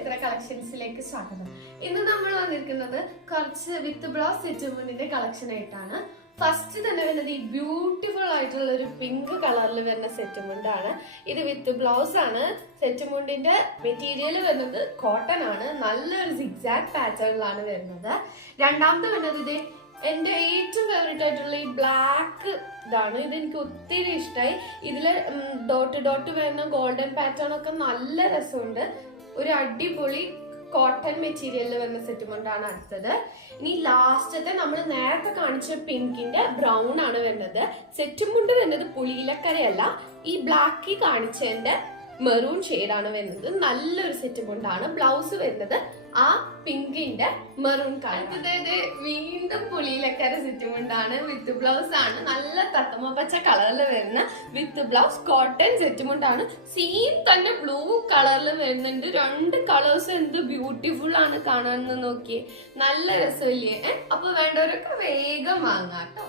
ചൈത്ര കളക്ഷൻസിലേക്ക് സ്വാഗതം. ഇന്ന് നമ്മൾ വന്നിരിക്കുന്നത് കുറച്ച് വിത്ത് ബ്ലൗസ് സെറ്റുമുണ്ടിന്റെ കളക്ഷൻ ആയിട്ടാണ്. ഫസ്റ്റ് തന്നെ വരുന്നത് ഈ ബ്യൂട്ടിഫുൾ ആയിട്ടുള്ള ഒരു പിങ്ക് കളറിൽ വരുന്ന സെറ്റുമുണ്ടാണ്. ഇത് വിത്ത് ബ്ലൗസ് ആണ്. സെറ്റുമുണ്ടിന്റെ മെറ്റീരിയൽ വരുന്നത് കോട്ടൺ ആണ്. നല്ലൊരു സിക്സാക്ട് പാറ്റേണിലാണ് വരുന്നത്. രണ്ടാമത്തെ വരുന്നത് ഇത് എന്റെ ഏറ്റവും ഫേവറേറ്റ് ആയിട്ടുള്ള ഈ ബ്ലാക്ക് ഇതാണ്. ഇതെനിക്ക് ഒത്തിരി ഇഷ്ടമായി. ഇതില് ഡോട്ട് വരുന്ന ഗോൾഡൻ പാറ്റേൺ ഒക്കെ നല്ല രസമുണ്ട്. ഒരു അടിപൊളി കോട്ടൺ മെറ്റീരിയലിൽ വരുന്ന സെറ്റുമുണ്ടാണ് അടുത്തത്. ഇനി ലാസ്റ്റത്തെ നമ്മൾ നേരത്തെ കാണിച്ച പിങ്കിന്റെ ബ്രൗൺ ആണ് വരുന്നത്. സെറ്റുമുണ്ട് വരുന്നത് പുളിയിലക്കരയല്ല, ഈ ബ്ലാക്കി കാണിച്ചതിന്റെ മെറൂൺ ഷെയ്ഡാണ് വരുന്നത്. നല്ലൊരു സെറ്റുമുണ്ടാണ്. ബ്ലൗസ് വരുന്നത് ആ പിങ്കിന്റെ മെറൂൺ കളർ. വീണ്ടും പുളിയിലക്കര സെറ്റുമുണ്ടാണ്. വിത്ത് ബ്ലൗസ് ആണ്. നല്ല തത്തമ്മ പച്ച കളറിൽ വരുന്ന വിത്ത് ബ്ലൗസ് കോട്ടൺ സെറ്റുമുണ്ടാണ്. സെയിം തന്നെ ബ്ലൂ കളറിൽ വരുന്നുണ്ട്. രണ്ട് കളേഴ്സ് എന്ത് ബ്യൂട്ടിഫുൾ ആണ് കാണാൻ നോക്കിയേ. നല്ല രസമില്ലേ? അപ്പൊ വേണ്ടവരൊക്കെ വേഗം വാങ്ങാട്ടോ.